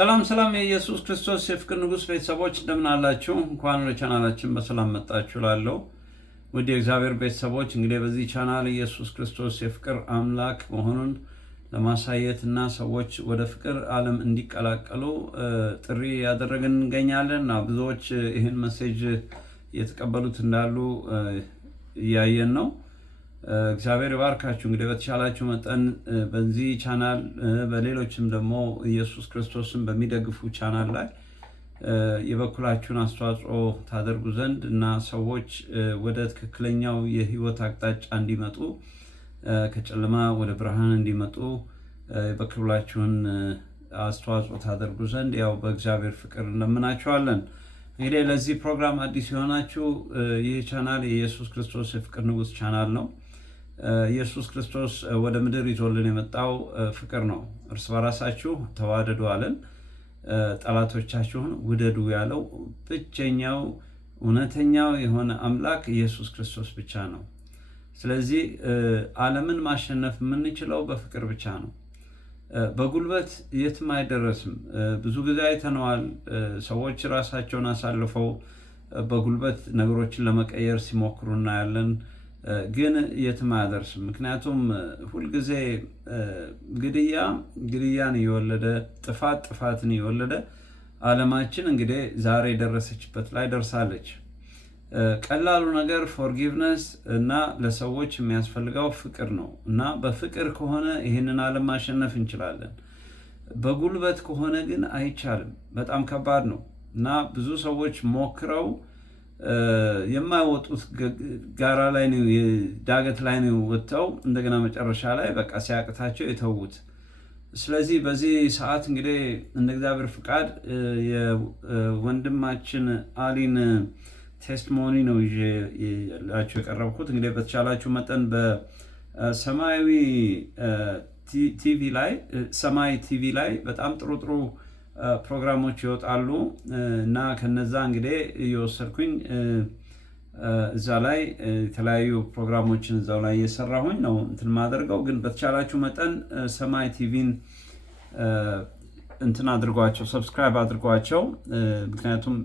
ሰላም የኢየሱስ ክርስቶስ የፍቅር ንጉስ ቤተሰቦች እንደምን አላችሁ? እንኳን ወደ ቻናላችን በሰላም መጣችሁ ላለው ውድ የእግዚአብሔር ቤተሰቦች እንግዲህ በዚህ ቻናል ኢየሱስ ክርስቶስ የፍቅር አምላክ መሆኑን ለማሳየትና ሰዎች ወደ ፍቅር ዓለም እንዲቀላቀሉ ጥሪ ያደረግን እንገኛለንና ብዙዎች ይህን ሜሴጅ የተቀበሉት እንዳሉ ያየን ነው። እግዚአብሔር ይባርካችሁ። እንግዲህ በተቻላችሁ መጠን በዚህ ቻናል በሌሎችም ደግሞ ኢየሱስ ክርስቶስን በሚደግፉ ቻናል ላይ የበኩላችሁን አስተዋጽኦ ታደርጉ ዘንድ እና ሰዎች ወደ ትክክለኛው የህይወት አቅጣጫ እንዲመጡ ከጨለማ ወደ ብርሃን እንዲመጡ የበኩላችሁን አስተዋጽኦ ታደርጉ ዘንድ ያው በእግዚአብሔር ፍቅር እንለምናችኋለን። እንግዲህ ለዚህ ፕሮግራም አዲስ የሆናችሁ ይህ ቻናል የኢየሱስ ክርስቶስ የፍቅር ንጉስ ቻናል ነው። ኢየሱስ ክርስቶስ ወደ ምድር ይዞልን የመጣው ፍቅር ነው። እርስ በራሳችሁ ተዋደዱ አለን። ጠላቶቻችሁን ውደዱ ያለው ብቸኛው እውነተኛው የሆነ አምላክ ኢየሱስ ክርስቶስ ብቻ ነው። ስለዚህ ዓለምን ማሸነፍ የምንችለው በፍቅር ብቻ ነው። በጉልበት የትም አይደረስም። ብዙ ጊዜ አይተነዋል። ሰዎች ራሳቸውን አሳልፈው በጉልበት ነገሮችን ለመቀየር ሲሞክሩ እናያለን። ግን የትም አያደርስም። ምክንያቱም ሁልጊዜ ግድያን እየወለደ ጥፋትን እየወለደ ዓለማችን እንግዲህ ዛሬ የደረሰችበት ላይ ደርሳለች። ቀላሉ ነገር ፎርጊቭነስ እና ለሰዎች የሚያስፈልገው ፍቅር ነው እና በፍቅር ከሆነ ይህንን ዓለም ማሸነፍ እንችላለን። በጉልበት ከሆነ ግን አይቻልም። በጣም ከባድ ነው እና ብዙ ሰዎች ሞክረው የማይወጡት ጋራ ላይ ነው፣ ዳገት ላይ ነው ወጥተው እንደገና መጨረሻ ላይ በቃ ሲያቅታቸው የተውት። ስለዚህ በዚህ ሰዓት እንግዲህ እንደ እግዚአብሔር ፍቃድ የወንድማችን አሊን ቴስቲሞኒ ነው ይዤላችሁ የቀረብኩት። እንግዲህ በተቻላችሁ መጠን በሰማያዊ ሰማይ ቲቪ ላይ በጣም ጥሩ ፕሮግራሞች ይወጣሉ እና ከነዛ እንግዲህ እየወሰድኩኝ እዛ ላይ የተለያዩ ፕሮግራሞችን እዛው ላይ እየሰራሁኝ ነው እንትን ማደርገው። ግን በተቻላችሁ መጠን ሰማይ ቲቪን እንትን አድርጓቸው፣ ሰብስክራይብ አድርጓቸው። ምክንያቱም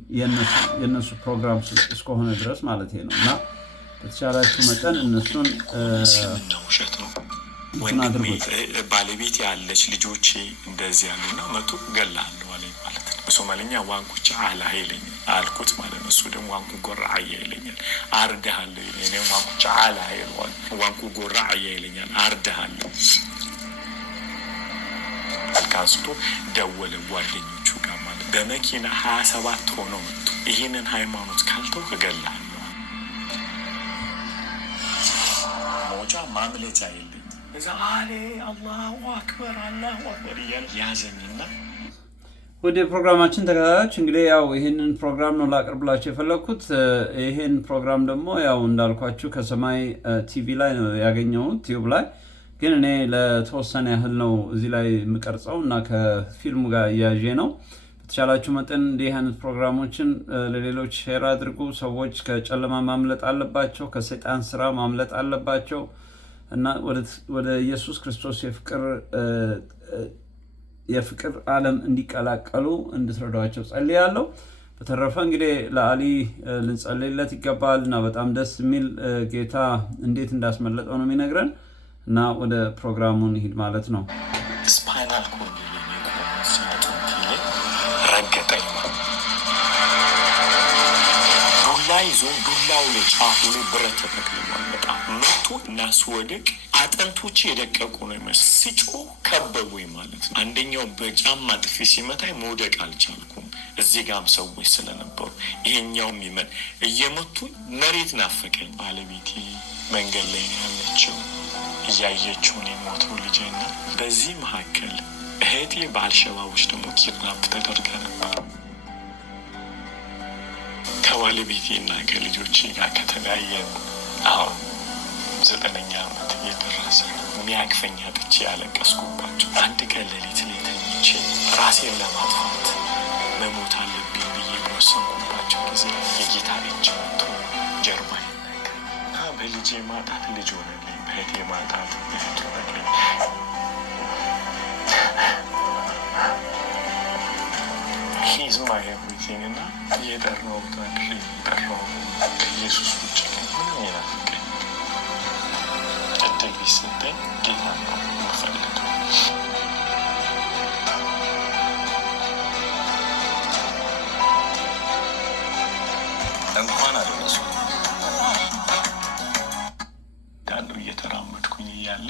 የነሱ ፕሮግራም እስከሆነ ድረስ ማለት ነው እና በተቻላችሁ መጠን እነሱን ወንድሜ ባለቤት ያለች ልጆቼ እንደዚህ ያሉና መቶ ገላለሁ አለኝ ማለት ነው። በሶማሊኛ ዋንኩቻ አላህ ይለኛል አልኩት ማለት ነው። እሱ ደግሞ ዋንኩ ጎራ አያ ይለኛል አርዳሃለሁ። እኔ ዋንኩቻ አላህ ይለዋል፣ ዋንኩ ጎራ አያ ይለኛል አርዳሃለሁ። አልካስቶ ደወለ ጓደኞቹ ጋር ማለት በመኪና 27 ሆነው መጡ። ይሄንን ሃይማኖት ካልተው እገላለሁ። ሞጃ ማምለጫ የለም። አላሁ አክበር ያዘኝና ወደ ፕሮግራማችን ተከታታዮች እንግዲህ ያው ይህንን ፕሮግራም ነው ላቀርብላችሁ የፈለኩት። ይህን ፕሮግራም ደግሞ ያው እንዳልኳችሁ ከሰማይ ቲቪ ላይ ነው ያገኘሁት፣ ቲዩብ ላይ። ግን እኔ ለተወሰነ ያህል ነው እዚህ ላይ የምቀርጸው እና ከፊልሙ ጋር እያዤ ነው። በተቻላችሁ መጠን እንዲህ አይነት ፕሮግራሞችን ለሌሎች ሼር አድርጉ። ሰዎች ከጨለማ ማምለጥ አለባቸው፣ ከሰይጣን ስራ ማምለጥ አለባቸው እና ወደ ኢየሱስ ክርስቶስ የፍቅር ዓለም እንዲቀላቀሉ እንድትረዷቸው ጸልያለሁ። በተረፈ እንግዲህ ለአሊ ልንጸልይለት ይገባል እና በጣም ደስ የሚል ጌታ እንዴት እንዳስመለጠው ነው የሚነግረን እና ወደ ፕሮግራሙ እንሂድ ማለት ነው። ስፓይናል ኮርድ ረገጠኝ። ዱላ ይዞ ዱላው ላይ ጫፉ ላይ ብረት ተጠቅልሏል። በጣም መቶ እና ስወድቅ አጥንቶቼ የደቀቁ ነው የሚመስል። ሲጮህ ከበቡኝ ማለት ነው። አንደኛው በጫማ ጥፊ ሲመታኝ መውደቅ አልቻልኩም። እዚህ ጋም ሰዎች ስለነበሩ ይሄኛውም እየመቱኝ መሬት ናፈቀኝ። ባለቤቴ መንገድ ላይ ነው ያለችው፣ እያየችው ነው የሞተው ልጄና በዚህ መካከል እህቴ በአልሸባቦች ደግሞ ኪድናፕ ተደርጋ ነበር። ከባለቤቴና ከልጆቼ ጋር ከተለያየ አሁን 9ኛ ዓመት እየደረሰ የሚያቅፈኝ አጥቼ ያለቀስኩባቸው አንድ ቀን ሌሊት ላይ ተኝቼ ራሴን ለማጥፋት መሞት አለብኝ ብዬ በወሰንኩባቸው ጊዜ የጌታ እጅ መጥቶ ጀርባዬን ነካኝ እና በልጄ ማጣት ልጅ ሆነልኝ፣ በእህቴ ማጣት እህት ሆነልኝ። is my everything እና እየጠራው ኢየሱስ ውጭ ምንም የናፍቀኝ እድል ቢሰጠኝ ጌታ ነው የምፈልገው። እንኳን አደረሱ ያለው እየተራመድኩኝ እያለ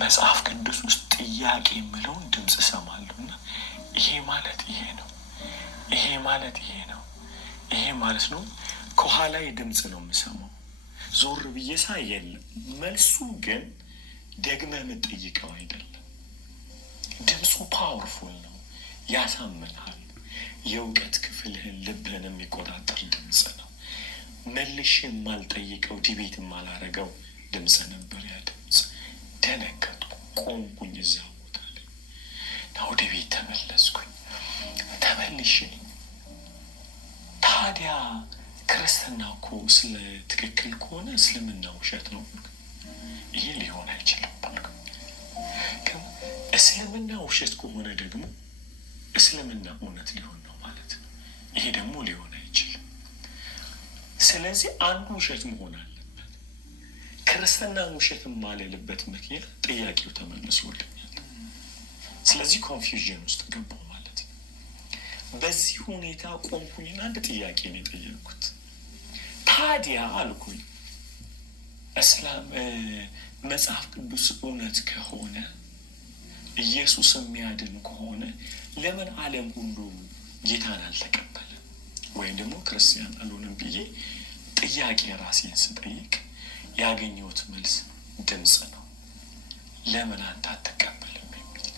መጽሐፍ ቅዱስ ውስጥ ጥያቄ የምለውን ድምፅ እሰማለሁ እና ይሄ ማለት ይሄ ነው፣ ይሄ ማለት ይሄ ነው፣ ይሄ ማለት ነው። ከኋላዬ ድምፅ ነው የምሰማው። ዞር ብዬ ሳይ የለም። መልሱ ግን ደግመህ የምትጠይቀው አይደለም። ድምፁ ፓወርፉል ነው፣ ያሳምንሃል። የእውቀት ክፍልህን ልብህን የሚቆጣጠር ድምፅ ነው። መልሼ የማልጠይቀው ዲቤት የማላረገው ድምፅ ነበር ያ ድምፅ። ደነገጥኩ፣ ቆምኩኝ እዛ ቦታ ላይ እና ወደ ቤት ተመለስኩኝ። ተመልሼ ታዲያ ክርስትና እኮ ስለ ትክክል ከሆነ እስልምና ውሸት ነው፣ ይሄ ሊሆን አይችልም ባልኩ። ግን እስልምና ውሸት ከሆነ ደግሞ እስልምና እውነት ሊሆን ነው ማለት ነው። ይሄ ደግሞ ሊሆን አይችልም። ስለዚህ አንዱ ውሸት መሆን አለበት። ክርስትና ውሸት የማልልበት ምክንያት ጥያቄው ተመልሶልኛል። ስለዚህ ኮንፊውዥን ውስጥ ገባሁ ማለት ነው። በዚህ ሁኔታ ቆምኩኝና አንድ ጥያቄ ነው የጠየቅኩት። ታዲያ አልኩኝ እስላም መጽሐፍ ቅዱስ እውነት ከሆነ ኢየሱስ የሚያድን ከሆነ ለምን ዓለም ሁሉ ጌታን አልተቀበለም ወይም ደግሞ ክርስቲያን አልሆንም ብዬ ጥያቄ ራሴን ስጠይቅ ያገኘሁት መልስ ድምፅ ነው። ለምን አንተ አትቀበልም የሚል።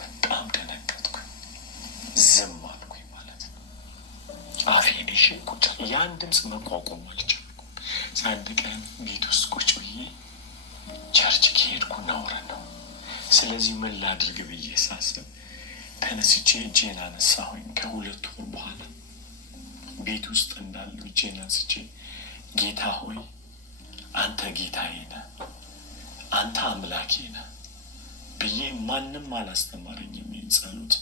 በጣም ደነገጥኩኝ፣ ዝም አልኩኝ ማለት ነው። አፌን ይዤ ቁጭ ያን ድምፅ መቋቋም አልቻልኩም። አንድ ቀን ቤት ውስጥ ቁጭ ብዬ ቸርች ከሄድኩ ነውር ነው። ስለዚህ ምን ላድርግ ብዬ ሳስብ ተነስቼ እጄን አነሳሁኝ። ከ2 ወር በኋላ ቤት ውስጥ እንዳለው እጄን አንስቼ ጌታ ሆይ አንተ ጌታዬ ነህ፣ አንተ አምላኬ ነህ ብዬ ማንም አላስተማረኝም። ይህን ጸሎት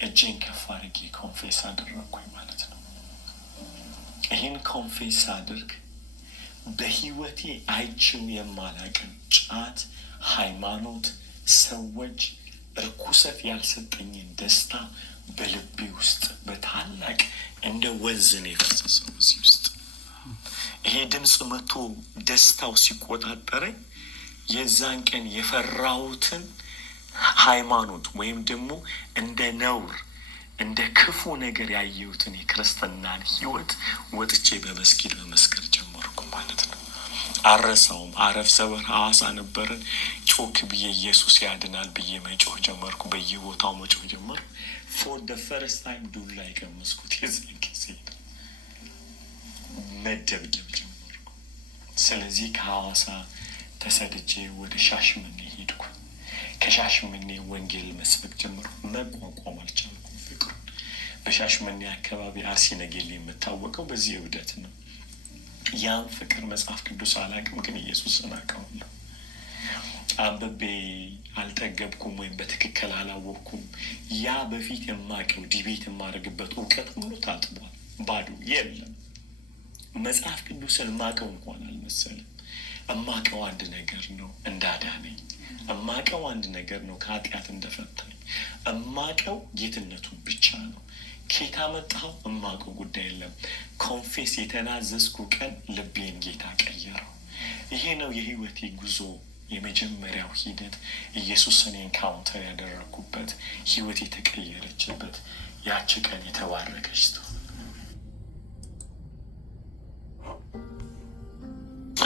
እጄን ከፍ አድርጌ ኮንፌስ አደረግኩኝ ማለት ነው። ይህን ኮንፌስ አድርግ በህይወቴ አይቼው የማላውቅም ጫት፣ ሃይማኖት፣ ሰዎች፣ እርኩሰት ያልሰጠኝን ደስታ በልቤ ውስጥ በታላቅ እንደ ወንዝ ነው የፈሰሰው እዚህ ውስጥ። ይሄ ድምፅ መጥቶ ደስታው ሲቆጣጠረኝ የዛን ቀን የፈራሁትን ሃይማኖት ወይም ደግሞ እንደ ነውር እንደ ክፉ ነገር ያየሁትን የክርስትናን ህይወት ወጥቼ በመስጊድ መመስከር ጀመርኩ ማለት ነው። አረሳውም። አረብ ሰበር ሐዋሳ ነበርን። ጮክ ብዬ ኢየሱስ ያድናል ብዬ መጮህ ጀመርኩ። በየቦታው መጮህ ጀመርኩ። ፎር ደ ፈርስት ታይም ዱላ የቀመስኩት የዚህን ጊዜ መደብደብ ጀመርኩ። ስለዚህ ከሐዋሳ ተሰድጄ ወደ ሻሽመኔ ሄድኩ። ከሻሽመኔ ወንጌል መስበክ ጀመርኩ። መቋቋም አልቻልኩም ፍቅሩን። በሻሽመኔ አካባቢ አርሲ ነገሌ የምታወቀው በዚህ እብደት ነው። ያን ፍቅር መጽሐፍ ቅዱስ አላውቅም፣ ግን ኢየሱስን አውቀዋለሁ። አንብቤ አልጠገብኩም ወይም በትክክል አላወቅኩም። ያ በፊት የማውቀው ዲቤት የማደርግበት እውቀት ሙሉ ታጥቧል፣ ባዶ የለም። መጽሐፍ ቅዱስን የማውቀው እንኳን አልመሰለም። የማውቀው አንድ ነገር ነው፣ እንዳዳነኝ። የማውቀው አንድ ነገር ነው፣ ከኃጢአት እንደፈታኝ። የማውቀው ጌትነቱን ብቻ ነው። ኬታ መጣው የማውቀው ጉዳይ የለም። ኮንፌስ የተናዘዝኩ ቀን ልቤን ጌታ ቀየረው። ይሄ ነው የህይወቴ ጉዞ የመጀመሪያው ሂደት። ኢየሱስን ኤንካውንተር ያደረግኩበት፣ ህይወቴ የተቀየረችበት ያቺ ቀን የተባረከች ነው።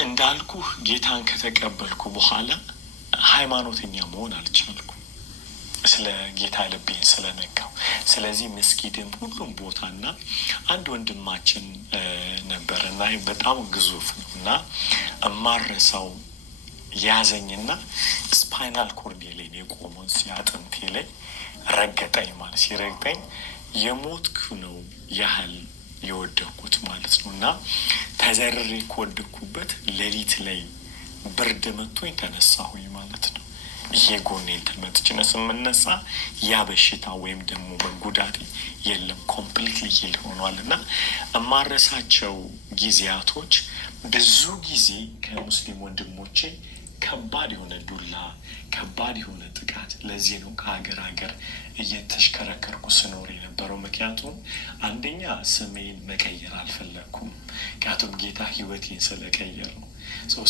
እንዳልኩ ጌታን ከተቀበልኩ በኋላ ሃይማኖተኛ መሆን አልቻልኩም፣ ስለ ጌታ ልቤን ስለነካው። ስለዚህ መስጊድም ሁሉም ቦታና አንድ ወንድማችን ነበር እና በጣም ግዙፍ ነው እና እማረሳው ያዘኝና ስፓይናል ኮርዴ ላይ የቆመው አጥንቴ ላይ ረገጠኝ ማለት ሲረግጠኝ የሞትኩ ነው ያህል የወደኩት ማለት ነው። እና ተዘርሬ ከወደኩበት ሌሊት ላይ ብርድ መቶኝ ተነሳሁኝ ማለት ነው። ይሄ ጎኔን ተመትችነ ስምነሳ ያ በሽታ ወይም ደግሞ መጉዳቴ የለም፣ ኮምፕሊትሊ ሂል ሆኗል። እና የማረሳቸው ጊዜያቶች ብዙ ጊዜ ከሙስሊም ወንድሞቼ ከባድ የሆነ ዱላ፣ ከባድ የሆነ ጥቃት። ለዚህ ነው ከሀገር ሀገር እየተሽከረከርኩ ስኖር የነበረው። ምክንያቱም አንደኛ ስሜን መቀየር አልፈለግኩም፣ ምክንያቱም ጌታ ህይወቴን ስለቀየር ነው።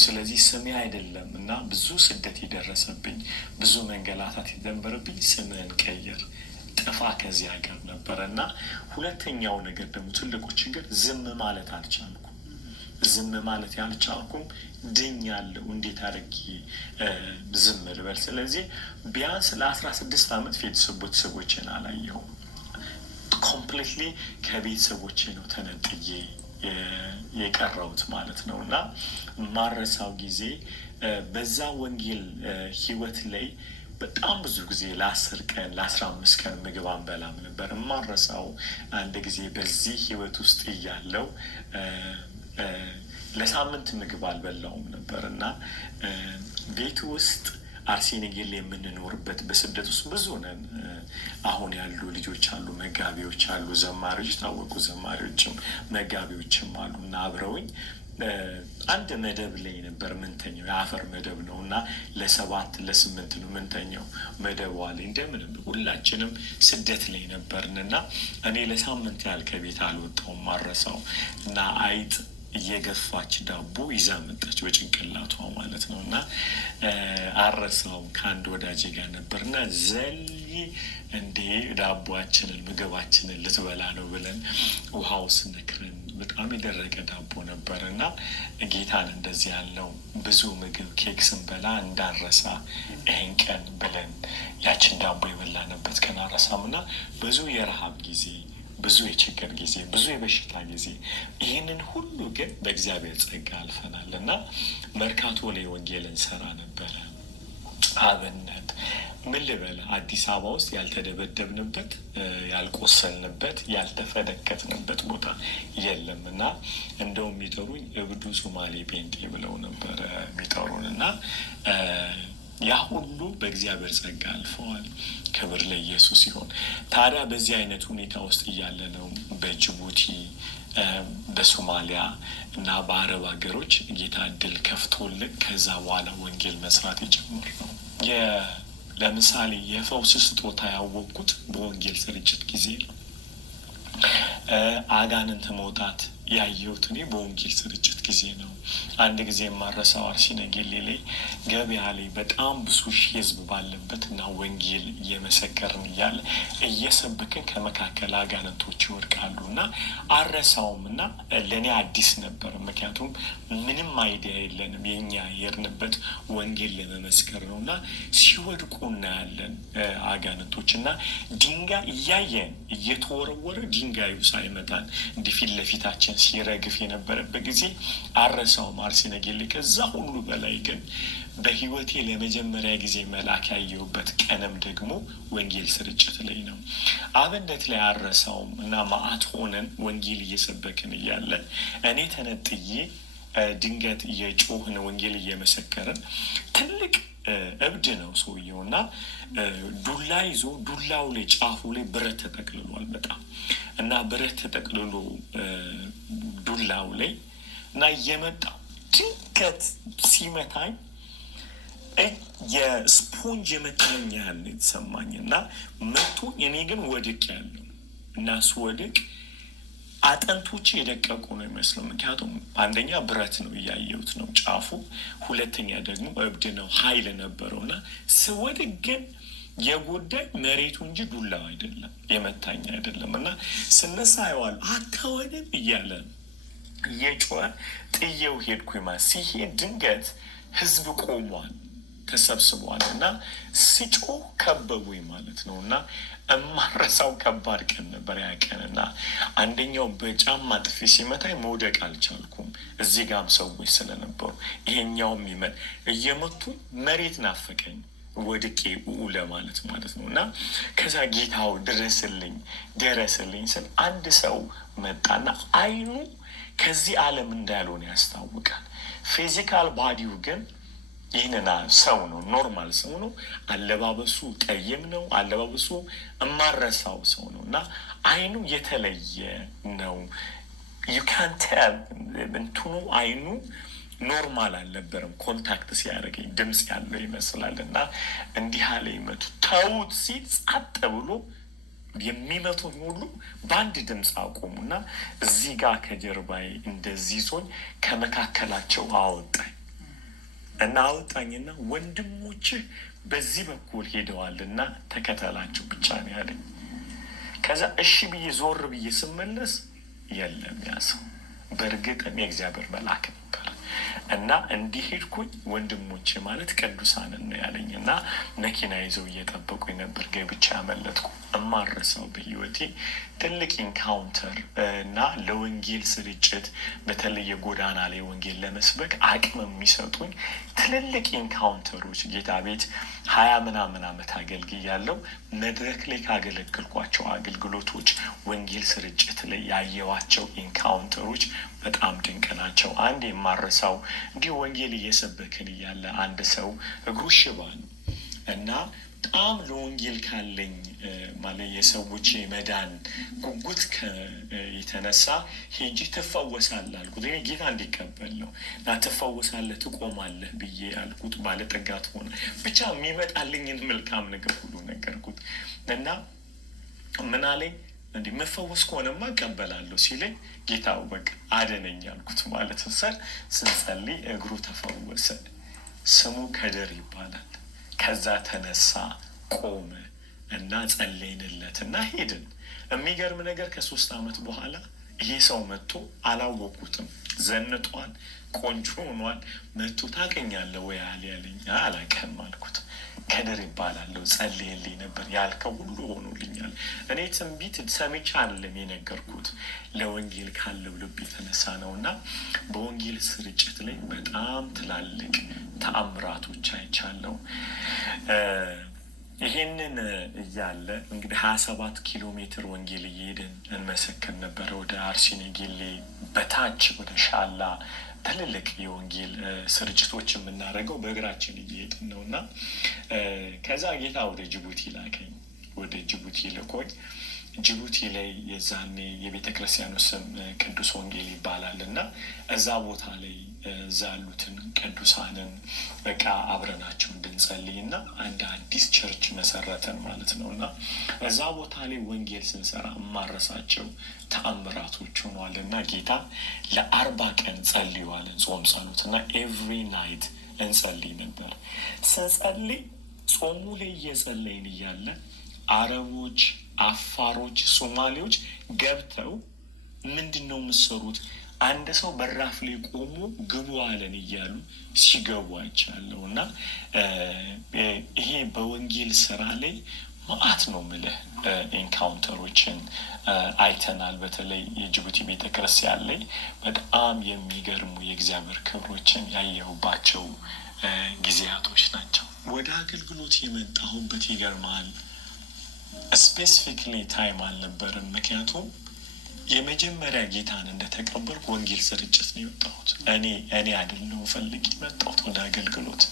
ስለዚህ ስሜ አይደለም እና ብዙ ስደት የደረሰብኝ፣ ብዙ መንገላታት የደንበረብኝ፣ ስምህን ቀየር፣ ጥፋ ከዚህ ሀገር ነበረ። እና ሁለተኛው ነገር ደግሞ ትልቁ ችግር ዝም ማለት አልቻልኩም። ዝም ማለት ያልቻልኩም ድኛለሁ። እንዴት አድርጌ ዝም ልበል? ስለዚህ ቢያንስ ለ16 ዓመት ቤተሰቦችን አላየሁም። ኮምፕሊትሊ ከቤተሰቦቼ ነው ተነጥዬ የቀረውት ማለት ነው። እና ማረሳው ጊዜ በዛ ወንጌል ህይወት ላይ በጣም ብዙ ጊዜ ለ10 ቀን ለ15 ቀን ምግብ አንበላም ነበር። ማረሳው አንድ ጊዜ በዚህ ህይወት ውስጥ እያለው ለሳምንት ምግብ አልበላውም ነበር እና ቤት ውስጥ አርሲ ነገሌ የምንኖርበት በስደት ውስጥ ብዙ ነን። አሁን ያሉ ልጆች አሉ፣ መጋቢዎች አሉ፣ ዘማሪዎች፣ ታወቁ ዘማሪዎችም መጋቢዎችም አሉ እና አብረውኝ አንድ መደብ ላይ ነበር ምንተኛው። የአፈር መደብ ነው እና ለ7 ለ8 ነው ምንተኛው። መደቧ ላይ እንደምንም ሁላችንም ስደት ላይ ነበርን እና እኔ ለሳምንት ያህል ከቤት አልወጣውም። ማረሳው እና አይጥ እየገፋች ዳቦ ይዛ መጣች በጭንቅላቷ ማለት ነው። እና አረሳውም ከአንድ ወዳጄ ጋር ነበር እና እንዴ ዳቦአችንን ምግባችንን ልትበላ ነው ብለን ውሃው ስነክረን በጣም የደረቀ ዳቦ ነበር እና ጌታን እንደዚህ ያለው ብዙ ምግብ ኬክ ስንበላ እንዳረሳ ይህን ቀን ብለን ያችን ዳቦ የበላንበት ቀን አረሳም። እና ብዙ የረሃብ ጊዜ፣ ብዙ የችግር ጊዜ፣ ብዙ የበሽታ ጊዜ፣ ይህንን ሁሉ ግን በእግዚአብሔር ጸጋ አልፈናል። እና መርካቶ ላይ ወንጌል እንሰራ ነበረ። አብነት ምን ልበል፣ አዲስ አበባ ውስጥ ያልተደበደብንበት፣ ያልቆሰልንበት፣ ያልተፈደከትንበት ቦታ የለም። እና እንደውም የሚጠሩኝ እብዱ ሶማሌ ጴንጤ ብለው ነበረ የሚጠሩን። እና ያ ሁሉ በእግዚአብሔር ጸጋ አልፈዋል። ክብር ለኢየሱስ ይሆን። ታዲያ በዚህ አይነት ሁኔታ ውስጥ እያለ ነው በጅቡቲ በሶማሊያ እና በአረብ ሀገሮች ጌታ እድል ከፍቶልን ከዛ በኋላ ወንጌል መስራት የጀመርነው። ለምሳሌ የፈውስ ስጦታ ያወቅኩት በወንጌል ስርጭት ጊዜ ነው። አጋንንት መውጣት ያየሁት እኔ በወንጌል ስርጭት ጊዜ ነው። አንድ ጊዜ የማረሳው አርሲ ነገሌ ላይ ገበያ ላይ በጣም ብዙ ሺህ ህዝብ ባለበት እና ወንጌል እየመሰከርን እያለ እየሰብክን ከመካከል አጋንንቶች ይወድቃሉ እና አረሳውም። እና ለእኔ አዲስ ነበር፣ ምክንያቱም ምንም አይዲያ የለንም። የኛ የሄድንበት ወንጌል ለመመስከር ነው እና ሲወድቁ እናያለን አጋንንቶች እና ድንጋይ እያየን እየተወረወረ ድንጋዩ ሳይመታን እንዲህ ፊት ለፊታችን ሲረግፍ የነበረበት ጊዜ አረሳውም አርሲ ነገሌ። ከዛ ሁሉ በላይ ግን በህይወቴ ለመጀመሪያ ጊዜ መልአክ ያየሁበት ቀንም ደግሞ ወንጌል ስርጭት ላይ ነው። አብነት ላይ አረሳውም እና ማአት ሆነን ወንጌል እየሰበክን እያለ እኔ ተነጥዬ ድንገት እየጮህን ወንጌል እየመሰከርን ትልቅ እብድ ነው ሰውየው እና ዱላ ይዞ ዱላው ላይ ጫፉ ላይ ብረት ተጠቅልሏል በጣም እና ብረት ተጠቅልሎ ዱላው ላይ እና እየመጣ ድንገት ሲመታኝ የስፖንጅ የመታኝ ያህል የተሰማኝ እና መቶ እኔ ግን ወድቅ ያለው እና ስወድቅ አጥንቶቼ የደቀቁ ነው ይመስለው። ምክንያቱም አንደኛ ብረት ነው እያየሁት ነው ጫፉ፣ ሁለተኛ ደግሞ እብድ ነው ኃይል ነበረው እና ስወድቅ ግን የጎዳኝ መሬቱ እንጂ ዱላው አይደለም፣ የመታኝ አይደለም። እና ስነሳ አይዋል አታወድም እያለ እየጮኸ ጥዬው ሄድኩኝ። ሲሄድ ድንገት ህዝብ ቆሟል፣ ተሰብስቧል እና ሲጮህ ከበቡኝ ማለት ነው። እና እማረሳው ከባድ ቀን ነበር ያ ቀን። እና አንደኛው በጫማ ጥፊ ሲመታኝ መውደቅ አልቻልኩም፣ እዚህ ጋም ሰዎች ስለነበሩ ይሄኛውም እየመቱ መሬት ናፈቀኝ ወድቄ ለማለት ማለት ነው። እና ከዛ ጌታው ድረስልኝ ስል አንድ ሰው መጣና አይኑ ከዚህ ዓለም እንዳልሆነ ያስታውቃል። ፊዚካል ባዲው ግን ይህንን ሰው ነው፣ ኖርማል ሰው ነው። አለባበሱ ጠይም ነው። አለባበሱ እማረሳው ሰው ነው እና አይኑ የተለየ ነው። ዩካን ቴል እንትኑ አይኑ ኖርማል አልነበረም። ኮንታክት ሲያደርገኝ ድምፅ ያለው ይመስላል እና እንዲህ አለ ይመቱ ተውት ሲል ጸጥ ብሎ የሚመቱን ሁሉ በአንድ ድምፅ አቆሙና እዚህ ጋር ከጀርባዬ እንደዚህ ዞኝ ከመካከላቸው አወጣኝ እና አወጣኝና ወንድሞችህ በዚህ በኩል ሄደዋልና ተከተላቸው ብቻ ነው ያለኝ። ከዛ እሺ ብዬ ዞር ብዬ ስመለስ የለም ያ ሰው። በእርግጥም የእግዚአብሔር መልአክ ነበር እና እንዲህ ሄድኩኝ። ወንድሞቼ ማለት ቅዱሳንን ነው ያለኝ እና መኪና ይዘው እየጠበቁኝ ነበር። ገብቻ ያመለጥኩ እማረሰው በህይወቴ ትልቅ ኢንካውንተር እና ለወንጌል ስርጭት በተለይ የጎዳና ላይ ወንጌል ለመስበክ አቅም የሚሰጡኝ ትልልቅ ኢንካውንተሮች ጌታ ቤት 20 ምናምን ዓመት አገልግያለሁ። መድረክ ላይ ካገለግልኳቸው አገልግሎቶች ወንጌል ስርጭት ላይ ያየዋቸው ኢንካውንተሮች በጣም ድንቅ ናቸው። አንድ የማረሳው እንዲሁ ወንጌል እየሰበክን እያለ አንድ ሰው እግሩ ሽባ ነው እና በጣም ለወንጌል ካለኝ ማለት የሰዎች መዳን ጉጉት የተነሳ ሄጂ ትፈወሳለህ አልኩት። እኔ ጌታ እንዲቀበል ነው እና ትፈወሳለህ ትቆማለህ ብዬ አልኩት። ባለጠጋት ሆነ ብቻ የሚመጣልኝን መልካም ነገር ሁሉ ነገርኩት እና ምን አለኝ እንዲህ መፈወስ ከሆነማ እቀበላለሁ ሲለኝ ጌታው በቃ አደነኝ አልኩት ማለት ሰር ስንጸልይ እግሩ ተፈወሰ። ስሙ ከድር ይባላል። ከዛ ተነሳ ቆመ እና ጸለይንለት እና ሄድን። የሚገርም ነገር ከ3 ዓመት በኋላ ይሄ ሰው መጥቶ አላወቁትም፣ ዘንጧል፣ ቆንጆ ሆኗል። መጥቶ ታገኛለህ ወይ ያለኝ አላውቅም አልኩት። ከድር ይባላለሁ ጸልይልኝ ነበር ያልከው ሁሉ ሆኖልኛል። እኔ ትንቢት ሰምቼ አይደለም የነገርኩት ለወንጌል ካለው ልብ የተነሳ ነው እና በወንጌል ስርጭት ላይ በጣም ትላልቅ ተአምራቶች አይቻለሁ። ይሄንን እያለ እንግዲህ 27 ኪሎ ሜትር ወንጌል እየሄድን እንመሰክር ነበረ። ወደ አርሲ ነገሌ በታች ወደ ሻላ ትልልቅ የወንጌል ስርጭቶች የምናደርገው በእግራችን እየሄድን ነው እና ከዛ ጌታ ወደ ጅቡቲ ላከኝ። ወደ ጅቡቲ ልኮኝ ጅቡቲ ላይ የዛኔ የቤተ ክርስቲያኑ ስም ቅዱስ ወንጌል ይባላል እና እዛ ቦታ ላይ እዛ ያሉትን ቅዱሳንን በቃ አብረናቸው እንድንጸልይ እና አንድ አዲስ ቸርች መሰረተን ማለት ነው እና እዛ ቦታ ላይ ወንጌል ስንሰራ የማረሳቸው ተአምራቶች ሆኗል እና ጌታ ለ40 ቀን ጸልዩዋለን። ጾም ጸሎት እና ኤቭሪ ናይት እንጸልይ ነበር። ስንጸልይ ጾሙ ላይ እየጸለይን እያለ አረቦች፣ አፋሮች፣ ሶማሌዎች ገብተው ምንድን ነው የምትሰሩት? አንድ ሰው በራፍ ላይ ቆሞ ግቡ አለን እያሉ ሲገቡ አይቻለሁ እና ይሄ በወንጌል ስራ ላይ ማአት ነው ምልህ ኢንካውንተሮችን አይተናል። በተለይ የጅቡቲ ቤተክርስቲያን ላይ በጣም የሚገርሙ የእግዚአብሔር ክብሮችን ያየሁባቸው ጊዜያቶች ናቸው። ወደ አገልግሎት የመጣሁበት ይገርማል። ስፔሲፊክሊ ታይም አልነበርም። ምክንያቱም የመጀመሪያ ጌታን እንደተቀበልኩ ወንጌል ስርጭት ነው የወጣሁት። እኔ አይደለሁም ፈልጌ የመጣሁት ወደ አገልግሎት።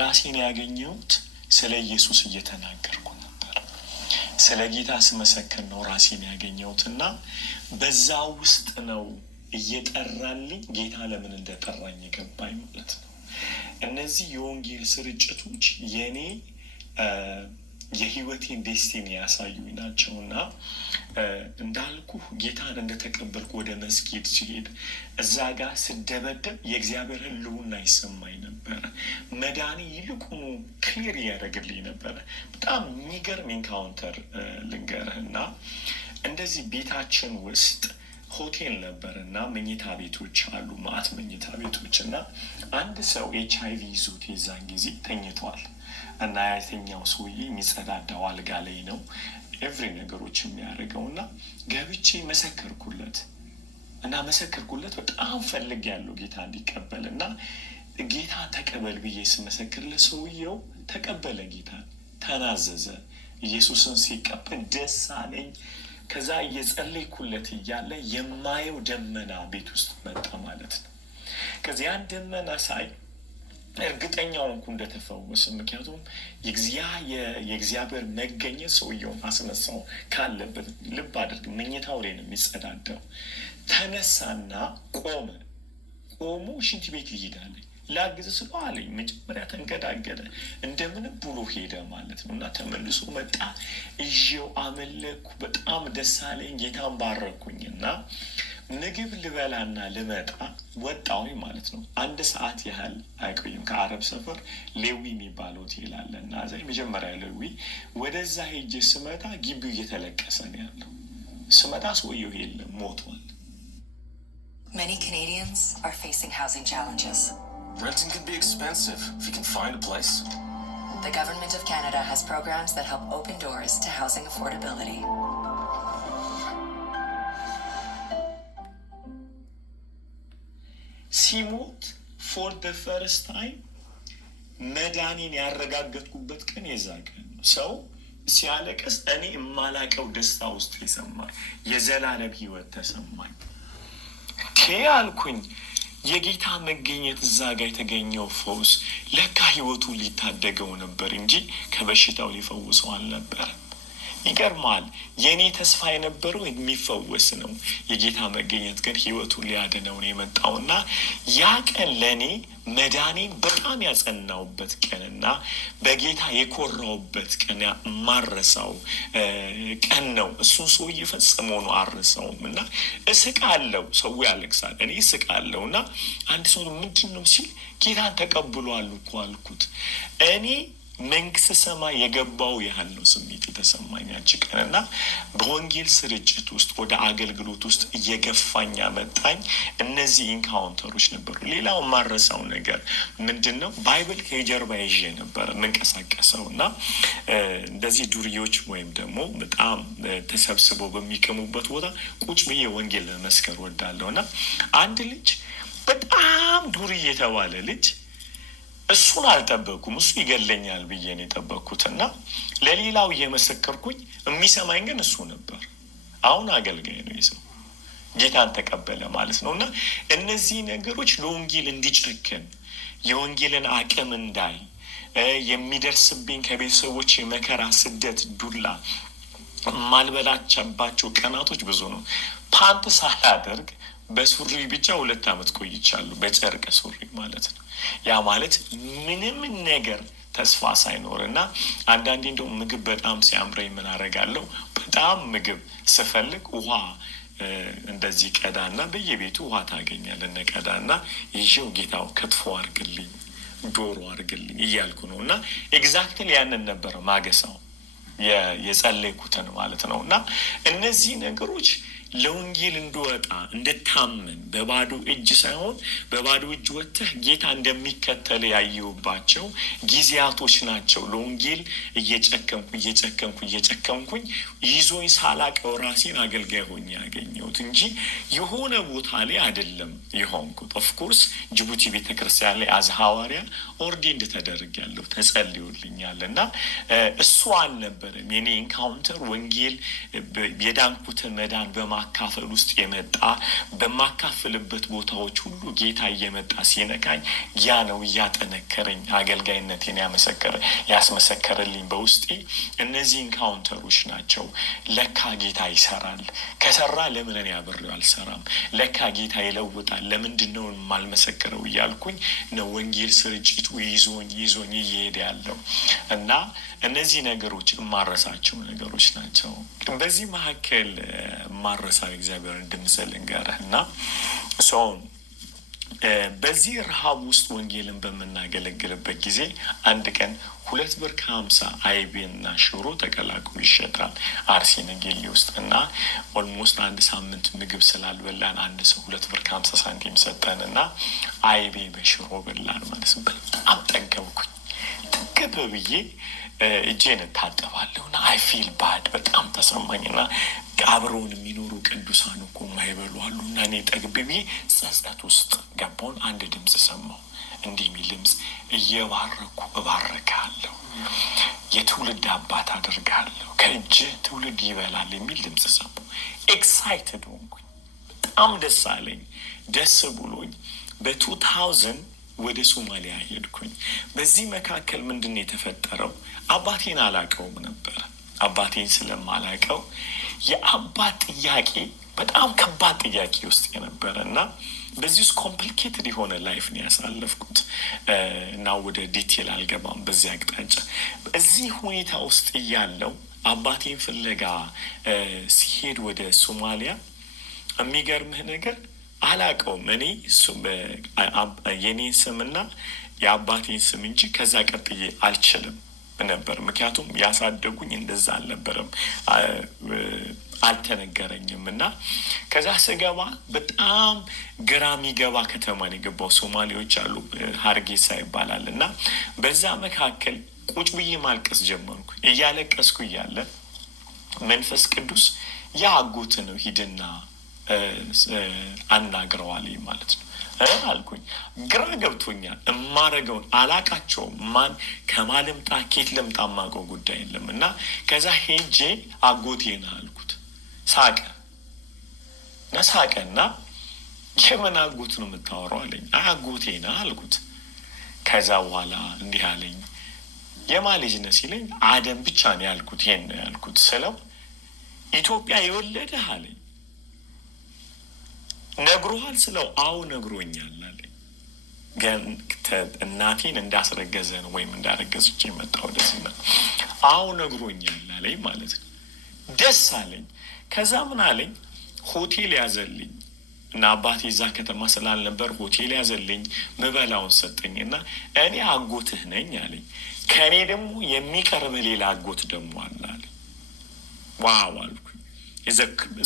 ራሴን ያገኘሁት ስለ ኢየሱስ እየተናገርኩ ነበር። ስለ ጌታ ስመሰክር ነው ራሴን ያገኘሁት እና በዛ ውስጥ ነው እየጠራልኝ ጌታ ለምን እንደጠራኝ የገባኝ ማለት ነው። እነዚህ የወንጌል ስርጭቶች የኔ የህይወቴን ዴስቲኒ ያሳዩኝ ናቸው እና እንዳልኩ ጌታን እንደተቀበልኩ ወደ መስጊድ ሲሄድ እዛ ጋር ስደበደብ የእግዚአብሔር ሕልውና ይሰማኝ ነበረ። መዳኒ ይልቁኑ ክሊር ያደረግልኝ ነበረ። በጣም የሚገርም ኢንካውንተር ልንገርህ እና እንደዚህ ቤታችን ውስጥ ሆቴል ነበር እና መኝታ ቤቶች አሉ፣ ማአት መኝታ ቤቶች እና አንድ ሰው HIV ይዞት የዛን ጊዜ ተኝቷል እና ያተኛው ሰውዬ የሚጸዳዳው አልጋ ላይ ነው ኤቭሪ ነገሮች የሚያደርገው እና ገብቼ መሰከርኩለት በጣም ፈልግ ያለው ጌታ እንዲቀበል እና ጌታ ተቀበል ብዬ ስመሰክርለት ሰውየው ተቀበለ። ጌታ ተናዘዘ። ኢየሱስን ሲቀበል ደስ አለኝ። ከዛ እየጸለይኩለት እያለ የማየው ደመና ቤት ውስጥ መጣ ማለት ነው። ከዚያን ደመና ሳይ እርግጠኛው እንኳ እንደተፈወሰ። ምክንያቱም የእግዚአብሔር መገኘት ሰውየውን አስነሳው ካለበት። ልብ አድርግ፣ መኝታው ላይ ነው የሚጸዳዳው። ተነሳና ቆሞ ሽንት ቤት ሊሄዳለ ላግዝ ስለ አለኝ። መጀመሪያ ተንገዳገደ፣ እንደምንም ብሎ ሄደ ማለት ነው። እና ተመልሶ መጣ። እዤው አመለኩ፣ በጣም ደስ አለኝ፣ ጌታን ባረኩኝ። እና ምግብ ልበላና ልመጣ ወጣሁ ማለት ነው። 1 ሰዓት ያህል አይቆይም። ከአረብ ሰፈር ሌዊ የሚባል ሆቴል አለ እና እዛ የመጀመሪያ ሌዊ፣ ወደዛ ሄጄ ስመጣ ግቢው እየተለቀሰ ነው ያለው። ስመጣ ሰውየው የለም፣ ሞቷል። Many Canadians are facing housing challenges. Renting can be expensive if you can find a place. The Government of Canada has programs that help open doors to housing affordability. ሲሞት for the first time መዳኔን ያረጋገጥኩበት ቀን የዛ ቀን ነው። ሰው ሲያለቅስ እኔ የማላቀው ደስታ ውስጥ ይሰማል። የዘላለም ህይወት ተሰማኝ። አልኩኝ የጌታ መገኘት እዛ ጋር የተገኘው ፈውስ ለካ ህይወቱ ሊታደገው ነበር እንጂ ከበሽታው ሊፈውሰው አልነበረም። ይገርማል። የኔ ተስፋ የነበረው የሚፈወስ ነው። የጌታ መገኘት ግን ህይወቱን ሊያድነው ነው የመጣውና ያ ቀን ለኔ መዳኔን በጣም ያጸናውበት ቀንና በጌታ የኮራውበት ቀን ማረሳው ቀን ነው። እሱን ሰው እየፈጸመ ነው አረሳውም። እና እስቃለሁ፣ ሰው ያለቅሳል፣ እኔ እስቃለሁ። እና አንድ ሰው ምንድነው ሲል ጌታን ተቀብሏል እኮ አልኩት። እኔ መንግስተ ሰማይ የገባው ያህል ነው ስሜት የተሰማኝ ያቺ ቀን። እና በወንጌል ስርጭት ውስጥ ወደ አገልግሎት ውስጥ እየገፋኝ መጣኝ። እነዚህ ኢንካውንተሮች ነበሩ። ሌላው ማረሳው ነገር ምንድነው? ባይብል ከጀርባ ይዤ ነበር መንቀሳቀሰው እና እንደዚህ ዱርዮች ወይም ደግሞ በጣም ተሰብስበው በሚቀሙበት ቦታ ቁጭ ብዬ ወንጌል ለመስከር ወዳለሁና አንድ ልጅ በጣም ዱርዬ የተባለ ልጅ እሱን አልጠበኩም። እሱ ይገለኛል ብዬ ነው የጠበቅኩት እና ለሌላው እየመሰከርኩኝ የሚሰማኝ ግን እሱ ነበር። አሁን አገልጋይ ነው የሰው ጌታን ተቀበለ ማለት ነው። እና እነዚህ ነገሮች ለወንጌል እንዲጨክን የወንጌልን አቅም እንዳይ የሚደርስብኝ ከቤተሰቦች መከራ፣ ስደት፣ ዱላ ማልበላቸባቸው ቀናቶች ብዙ ነው። ፓንት ሳላደርግ በሱሪ ብቻ 2 ዓመት ቆይቻለሁ። በጨርቅ ሱሪ ማለት ነው። ያ ማለት ምንም ነገር ተስፋ ሳይኖር እና አንዳንዴ እንደው ምግብ በጣም ሲያምረኝ ምን አደርጋለሁ? በጣም ምግብ ስፈልግ ውሃ እንደዚህ ቀዳና በየቤቱ ውሃ ታገኛለህ እና ቀዳና ይዤው ጌታው ክትፎ አድርግልኝ፣ ዶሮ አድርግልኝ እያልኩ ነው። እና ኤግዛክትሊ ያንን ነበር ማገሳው የጸለይኩትን ማለት ነው። እና እነዚህ ነገሮች ለወንጌል እንድወጣ እንድታመን በባዶ እጅ ሳይሆን በባዶ እጅ ወጥተህ ጌታ እንደሚከተል ያየሁባቸው ጊዜያቶች ናቸው። ለወንጌል እየጨከንኩኝ ይዞኝ ሳላቀው ራሴን አገልጋይ ሆኜ ያገኘሁት እንጂ የሆነ ቦታ ላይ አይደለም የሆንኩት። ኦፍኮርስ ጅቡቲ ቤተክርስቲያን ላይ አዝ ሐዋርያ ኦርዴንድ ተደርጌያለሁ፣ ተጸልዮልኛል። እና እሱ አልነበረም የኔ ኢንካውንተር። ወንጌል የዳንኩትን መዳን በማካፈል ውስጥ የመጣ በማካፈልበት ቦታዎች ሁሉ ጌታ እየመጣ ሲነካኝ ያ ነው እያጠነከረኝ አገልጋይነቴን ያስመሰከረልኝ በውስጤ። እነዚህ ኢንካውንተሮች ናቸው። ለካ ጌታ ይሰራል። ከሰራ ለምን እኔ አብሬው አልሰራም? ለካ ጌታ ይለውጣል። ለምንድነው የማልመሰክረው እያልኩኝ ነው ወንጌል ስርጭቱ ይዞኝ እየሄደ ያለው። እና እነዚህ ነገሮች የማረሳቸው ነገሮች ናቸው። በዚህ መካከል ማረሳው እግዚአብሔርን ድምፅ ልንገርህ እና በዚህ ረሃብ ውስጥ ወንጌልን በምናገለግልበት ጊዜ አንድ ቀን 2 ብር ከ50 አይቤና ሽሮ ተቀላቅሎ ይሸጣል አርሲ ነገሌ ውስጥ። እና ኦልሞስት 1 ሳምንት ምግብ ስላልበላን አንድ ሰው 2 ብር ከ50 ሳንቲም ሰጠን እና አይቤ በሽሮ በላን ማለት ነው። በጣም ጠገብኩኝ። ጥግብ ብዬ እጄን እታጠባለሁ እና አይ ፊል ባድ በጣም ተሰማኝና አብረውን የሚኖሩ ቅዱሳን እኮ ማይበሉ አሉ። እና እኔ ጠግብቤ ጸጸት ውስጥ ገባውን። አንድ ድምፅ ሰማሁ፣ እንዲህ የሚል ድምፅ፣ እየባረኩ እባረካለሁ፣ የትውልድ አባት አደርጋለሁ፣ ከእጅህ ትውልድ ይበላል የሚል ድምፅ ሰማሁ። ኤክሳይትድ ሆንኩኝ፣ በጣም ደስ አለኝ። ደስ ብሎኝ በ2000 ወደ ሶማሊያ ሄድኩኝ። በዚህ መካከል ምንድን ነው የተፈጠረው? አባቴን አላቀውም ነበር። አባቴን ስለማላቀው የአባት ጥያቄ በጣም ከባድ ጥያቄ ውስጥ የነበረ እና በዚህ ውስጥ ኮምፕሊኬትድ የሆነ ላይፍ ነው ያሳለፍኩት እና ወደ ዲቴል አልገባም በዚህ አቅጣጫ። እዚህ ሁኔታ ውስጥ እያለው አባቴን ፍለጋ ሲሄድ ወደ ሶማሊያ የሚገርምህ ነገር አላቀውም። እኔ የኔን ስምና የአባቴን ስም እንጂ ከዛ ቀጥዬ አልችልም ነበር። ምክንያቱም ያሳደጉኝ እንደዛ አልነበረም፣ አልተነገረኝም። እና ከዛ ስገባ በጣም ግራ የሚገባ ከተማን የገባው ሶማሌዎች አሉ፣ ሀርጌሳ ይባላል። እና በዛ መካከል ቁጭ ብዬ ማልቀስ ጀመርኩ። እያለቀስኩ እያለ መንፈስ ቅዱስ ያ አጎት ነው ሂድና አናግረዋል ማለት ነው አልኩኝ። ግራ ገብቶኛል። እማረገውን አላቃቸውም። ማን ከማልምጣ ኬት ልምጣ ማቀው ጉዳይ የለም። እና ከዛ ሄጄ አጎቴና አልኩት። ሳቀና የምን አጎት ነው የምታወራው አለኝ። አጎቴና አልኩት። ከዛ በኋላ እንዲህ አለኝ፣ የማ ልጅ ነህ ሲለኝ አደም ብቻ ነው ያልኩት። ይሄን ነው ያልኩት ስለው ኢትዮጵያ የወለደህ አለኝ። ነግሮሃል ስለው አዎ ነግሮኛል አለኝ። ግን እናቴን እንዳስረገዘ ነው ወይም እንዳረገዘች የመጣ ወደዚህ ነው። አዎ ነግሮኛል አለኝ ማለት ነው። ደስ አለኝ። ከዛ ምን አለኝ፣ ሆቴል ያዘልኝ እና አባቴ እዛ ከተማ ስላልነበር ሆቴል ያዘልኝ፣ ምበላውን ሰጠኝ እና እኔ አጎትህ ነኝ አለኝ። ከእኔ ደግሞ የሚቀርብ ሌላ አጎት ደግሞ አለ አለኝ። ዋው አልኩኝ።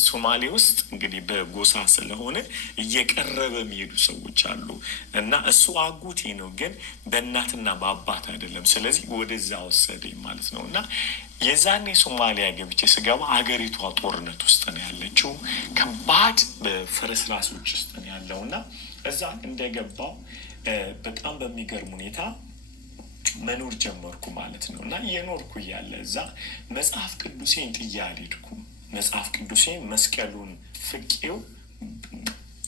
ሶማሌ ውስጥ እንግዲህ በጎሳ ስለሆነ እየቀረበ የሚሄዱ ሰዎች አሉ እና እሱ አጎቴ ነው፣ ግን በእናትና በአባት አይደለም። ስለዚህ ወደዛ ወሰደኝ ማለት ነው። እና የዛኔ ሶማሊያ ገብቼ ስገባ ሀገሪቷ ጦርነት ውስጥ ነው ያለችው፣ ከባድ በፍርስራሾች ውስጥ ነው ያለው። እና እዛ እንደገባው በጣም በሚገርም ሁኔታ መኖር ጀመርኩ ማለት ነው። እና እየኖርኩ እያለ እዛ መጽሐፍ ቅዱሴን ጥዬ አልሄድኩም። መጽሐፍ ቅዱሴን መስቀሉን ፍቄው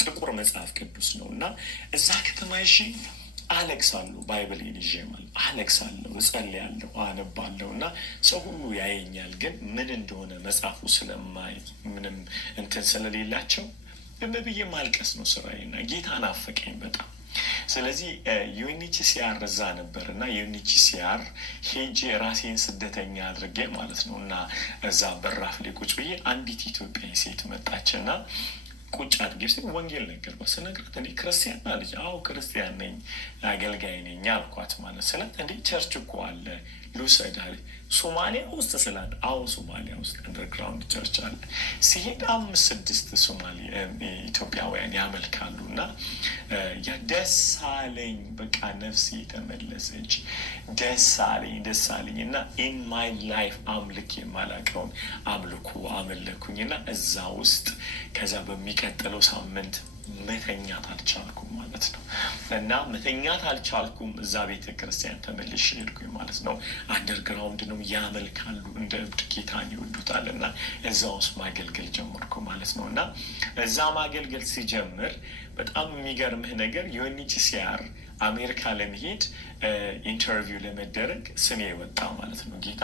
ጥቁር መጽሐፍ ቅዱስ ነው እና እዛ ከተማ ይዤ አለቅሳለሁ። ባይብሌን ይዤ ማለት አለቅሳለሁ፣ እጸልያለሁ፣ አነባለሁ እና ሰው ሁሉ ያየኛል። ግን ምን እንደሆነ መጽሐፉ ስለማይ ምንም እንትን ስለሌላቸው ብዬ ማልቀስ ነው ስራዬና ጌታ ናፈቀኝ በጣም። ስለዚህ ዩኤንኤችሲአር እዛ ነበር እና ዩኤንኤችሲአር ሄጄ ራሴን ስደተኛ አድርጌ ማለት ነው። እና እዛ በራፍ ላይ ቁጭ ብዬ አንዲት ኢትዮጵያዊ ሴት መጣችና ቁጭ አድርጌ ስ ወንጌል ነገርኳት። ስነግራት እንዴ ክርስቲያን አለች። አዎ ክርስቲያን ነኝ፣ አገልጋይ ነኝ አልኳት ማለት ስላት እንዴ ቸርች እኮ አለ ልውሰድ አለች። ሶማሊያ ውስጥ ስላት አዎ ሶማሊያ ውስጥ አንደርግራውንድ ቸርች አለ። ሲሄድ 5-6 ሶማሌ ኢትዮጵያውያን ያመልካሉ እና ደስ አለኝ። በቃ ነፍሴ ተመለሰች። ደስ አለኝ እና ኢን ማይ ላይፍ አምልክ የማላቀውን አምልኩ አመለኩኝ እና እዛ ውስጥ ከዛ በሚቀጥለው ሳምንት መተኛት አልቻልኩም ማለት ነው። እና መተኛት አልቻልኩም። እዛ ቤተ ክርስቲያን ተመልሼ ሄድኩኝ ማለት ነው። አንደርግራውንድ ነው፣ ያመልካሉ፣ እንደ እብድ ጌታን ይወዱታል። እና እዛ ውስጥ ማገልገል ጀመርኩ ማለት ነው። እና እዛ ማገልገል ሲጀምር በጣም የሚገርምህ ነገር ዩኤንኤችሲአር አሜሪካ ለመሄድ ኢንተርቪው ለመደረግ ስሜ ወጣ ማለት ነው። ጌታ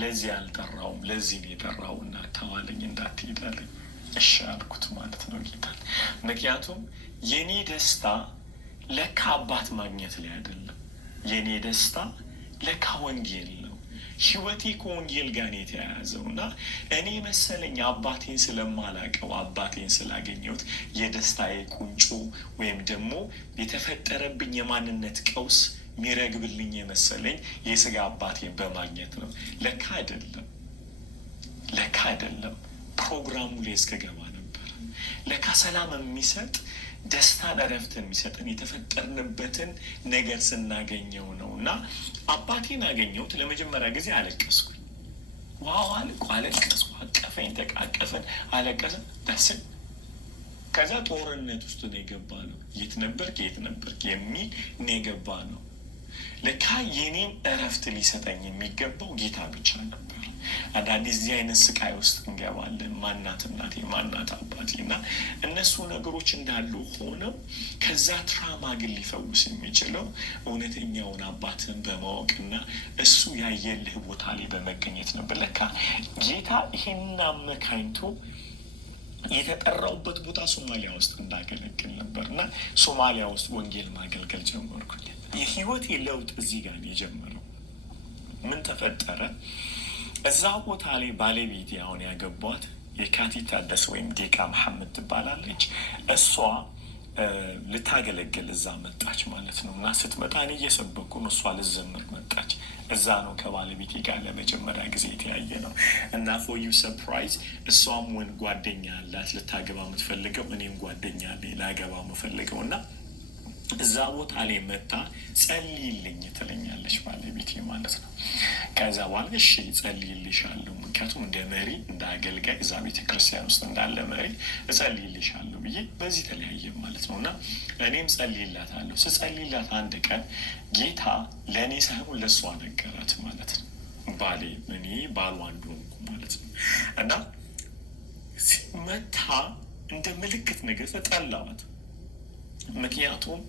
ለዚህ አልጠራውም፣ ለዚህ ነው የጠራው እና ተዋለኝ እንዳትሄዳለኝ። እሺ አልኩት ማለት ነው ጌታን። ምክንያቱም የኔ ደስታ ለካ አባት ማግኘት ላይ አይደለም። የኔ ደስታ ለካ ወንጌል ነው። ህይወቴ ከወንጌል ጋር የተያያዘው እና እኔ መሰለኝ አባቴን ስለማላቀው አባቴን ስላገኘሁት የደስታዬ ቁንጮ ወይም ደግሞ የተፈጠረብኝ የማንነት ቀውስ ሚረግብልኝ የመሰለኝ የስጋ አባቴን በማግኘት ነው። ለካ አይደለም። ፕሮግራሙ ላይ እስከገባ ነበር። ለካ ሰላም የሚሰጥ ደስታን፣ እረፍትን የሚሰጥን የተፈጠርንበትን ነገር ስናገኘው ነው። እና አባቴን አገኘሁት። ለመጀመሪያ ጊዜ አለቀስኩኝ። ዋው አለቀስኩ። አቀፈኝ፣ ተቃቀፈን፣ አለቀሰን። ደስን ከዛ ጦርነት ውስጥ ነው የገባ ነው። የት ነበርክ የሚል ነው የገባ ነው። ለካ የኔን እረፍት ሊሰጠኝ የሚገባው ጌታ ብቻ ነበር። አንዳንዴ እዚህ አይነት ስቃይ ውስጥ እንገባለን። ማናት እናቴ ማናት አባቴ እና እነሱ ነገሮች እንዳሉ ሆነው ከዛ ትራማ ግን ሊፈውስ የሚችለው እውነተኛውን አባትን በማወቅና እሱ ያየልህ ቦታ ላይ በመገኘት ነው። ለካ ጌታ ይሄን አመካኝቶ የተጠራውበት ቦታ ሶማሊያ ውስጥ እንዳገለግል ነበር እና ሶማሊያ ውስጥ ወንጌል ማገልገል ጀመርኩኝ። የህይወቴ ለውጥ እዚህ ጋር የጀመረው ምን ተፈጠረ? እዛ ቦታ ላይ ባለቤቴ አሁን ያገቧት የካቲት ታደሰ ወይም ዴቃ መሐመድ ትባላለች። እሷ ልታገለግል እዛ መጣች ማለት ነው። እና ስትመጣ እኔ እየሰበኩ ነው፣ እሷ ልዘምር መጣች። እዛ ነው ከባለቤቴ ጋር ለመጀመሪያ ጊዜ የተያየ ነው። እና ፎር ዩ ሰርፕራይዝ እሷም ወን ጓደኛ አላት ልታገባ የምትፈልገው፣ እኔም ጓደኛ አለኝ ላገባ የምፈልገው። እና እዛ ቦታ ላይ መጣ ጸልይልኝ ትለኛለች ባለቤቴ ማለት ነው። ከዛ በኋላ እሺ ጸልይልሻለሁ፣ ምክንያቱም እንደ መሪ እንደ አገልጋይ እዛ ቤተ ክርስቲያን ውስጥ እንዳለ መሪ እጸልይልሻለሁ ብዬ በዚህ ተለያየ ማለት ነው። እና እኔም ጸልይላታለሁ። ስጸልይላት አንድ ቀን ጌታ ለእኔ ሳይሆን ለእሷ ነገራት ማለት ነው። እኔ ባሏ እንደሆንኩ ማለት ነው። እና መታ እንደ ምልክት ነገር ተጠላዋት። ምክንያቱም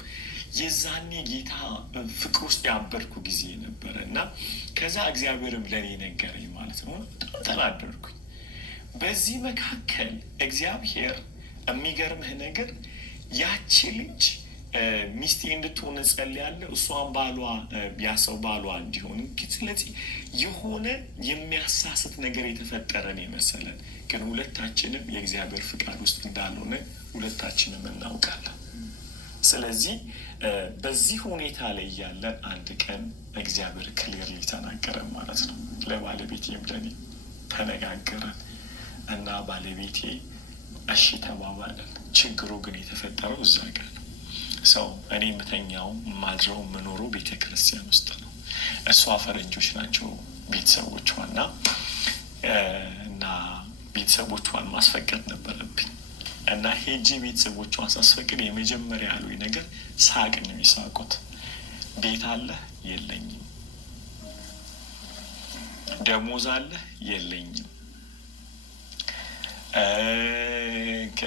የዛኔ ጌታ ፍቅር ውስጥ ያበድኩ ጊዜ ነበረ እና ከዛ እግዚአብሔርም ለእኔ ነገረኝ ማለት ነው። በጣም ተናደርኩኝ። በዚህ መካከል እግዚአብሔር የሚገርምህ ነገር ያቺ ልጅ ሚስቴ እንድትሆን እጸልያለሁ፣ እሷን ባሏ ያሰው ባሏ እንዲሆን። ስለዚህ የሆነ የሚያሳስት ነገር የተፈጠረን የመሰለን ግን ሁለታችንም የእግዚአብሔር ፍቃድ ውስጥ እንዳልሆነ ሁለታችንም እናውቃለን። ስለዚህ በዚህ ሁኔታ ላይ ያለን አንድ ቀን እግዚአብሔር ክሊርሊ ተናገረን ማለት ነው። ለባለቤቴም ለኔ ተነጋገረን እና ባለቤቴ እሺ ተባባለን። ችግሩ ግን የተፈጠረው እዛ ጋር ነው። ሰው እኔ የምተኛው ማድረው የምኖረው ቤተ ክርስቲያን ውስጥ ነው። እሷ ፈረንጆች ናቸው ቤተሰቦቿና እና ቤተሰቦቿን ማስፈቀድ ነበረብኝ። እና ሄጂ ቤተሰቦቿን ሳስፈቅድ የመጀመሪያ ያሉኝ ነገር ሳቅ ነው የሚሳቁት። ቤት አለህ? የለኝም። ደሞዝ አለህ? የለኝም።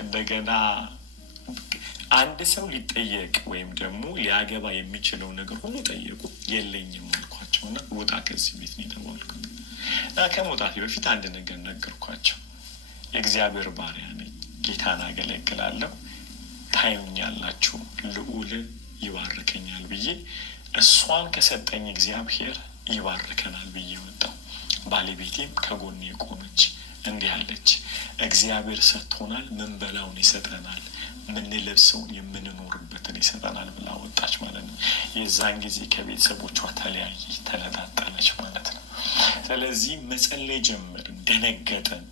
እንደገና አንድ ሰው ሊጠየቅ ወይም ደግሞ ሊያገባ የሚችለው ነገር ሁሉ ጠየቁ። የለኝም አልኳቸው እና ውጣ ከዚህ ቤት ነው የተባልኩት። እና ከመውጣቴ በፊት አንድ ነገር ነገርኳቸው። የእግዚአብሔር ባሪያ ነኝ፣ ጌታን አገለግላለሁ፣ ታዩኛላችሁ፣ ልዑል ይባርከኛል ብዬ እሷን ከሰጠኝ እግዚአብሔር ይባርከናል ብዬ ወጣሁ። ባለቤቴም ከጎኔ የቆመች እንዲህ አለች፣ እግዚአብሔር ሰጥቶናል፣ ምን በላውን ይሰጠናል፣ ምን ለብሰውን የምንኖርበትን ይሰጠናል ብላ ወጣች ማለት ነው። የዛን ጊዜ ከቤተሰቦቿ ተነጣጠለች ማለት ነው። ስለዚህ መጸለይ ጀመርን፣ ደነገጠን፣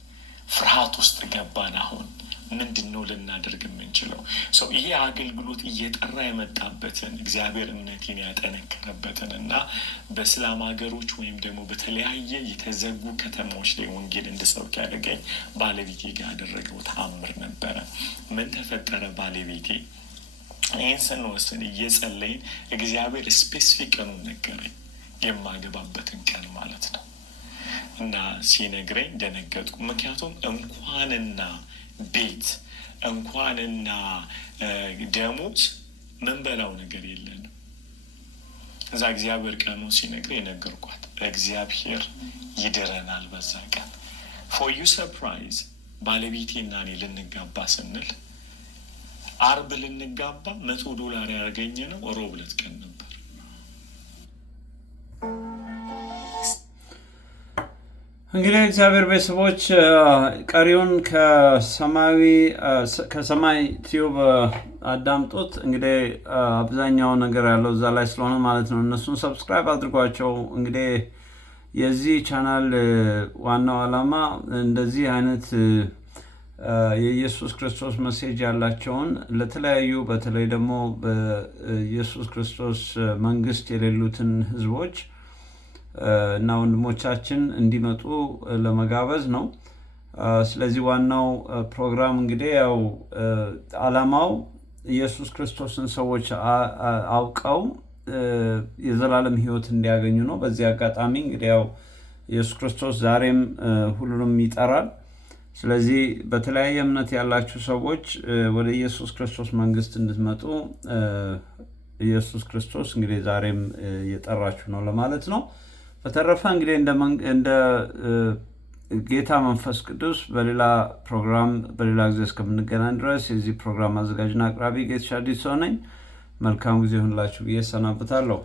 ፍርሃት ውስጥ ገባን። አሁን ምንድን ነው ልናደርግ የምንችለው? ሰው ይሄ አገልግሎት እየጠራ የመጣበትን እግዚአብሔር እምነቴን ያጠነከረበትን እና በእስላም ሀገሮች ወይም ደግሞ በተለያየ የተዘጉ ከተማዎች ላይ ወንጌል እንድሰብክ ያደረገኝ ባለቤቴ ጋር ያደረገው ተአምር ነበረ። ምን ተፈጠረ? ባለቤቴ ይህን ስንወስን እየጸለይን እግዚአብሔር ስፔሲፊክ ቀኑን ነገረኝ፣ የማገባበትን ቀን ማለት ነው። እና ሲነግረኝ ደነገጥኩ። ምክንያቱም እንኳንና ቤት እንኳንና ደሞዝ ምን በላው ነገር የለንም። እዛ እግዚአብሔር ቀኑ ሲነግረኝ የነገርኳት እግዚአብሔር ይድረናል በዛ ቀን። ፎር ዩ ሰርፕራይዝ ባለቤቴና እኔ ልንጋባ ስንል አርብ ልንጋባ $100 ያገኘ ነው ሮብ ዕለት ቀን ነበር። እንግዲህ እግዚአብሔር ቤተሰቦች ቀሪውን ከሰማይ ቲዩብ አዳምጡት። እንግዲህ አብዛኛው ነገር ያለው እዛ ላይ ስለሆነ ማለት ነው። እነሱን ሰብስክራይብ አድርጓቸው። እንግዲህ የዚህ ቻናል ዋናው ዓላማ እንደዚህ አይነት የኢየሱስ ክርስቶስ መሴጅ ያላቸውን ለተለያዩ በተለይ ደግሞ በኢየሱስ ክርስቶስ መንግስት የሌሉትን ህዝቦች እና ወንድሞቻችን እንዲመጡ ለመጋበዝ ነው። ስለዚህ ዋናው ፕሮግራም እንግዲህ ያው ዓላማው ኢየሱስ ክርስቶስን ሰዎች አውቀው የዘላለም ህይወት እንዲያገኙ ነው። በዚህ አጋጣሚ እንግዲህ ያው ኢየሱስ ክርስቶስ ዛሬም ሁሉንም ይጠራል። ስለዚህ በተለያየ እምነት ያላችሁ ሰዎች ወደ ኢየሱስ ክርስቶስ መንግስት እንድትመጡ ኢየሱስ ክርስቶስ እንግዲህ ዛሬም እየጠራችሁ ነው ለማለት ነው። በተረፈ እንግዲህ እንደ ጌታ መንፈስ ቅዱስ በሌላ ፕሮግራም በሌላ ጊዜ እስከምንገናኝ ድረስ የዚህ ፕሮግራም አዘጋጅና አቅራቢ ጌትሽ አዲስ ነኝ። መልካም ጊዜ ሁላችሁ ብዬ ሰናብታለሁ።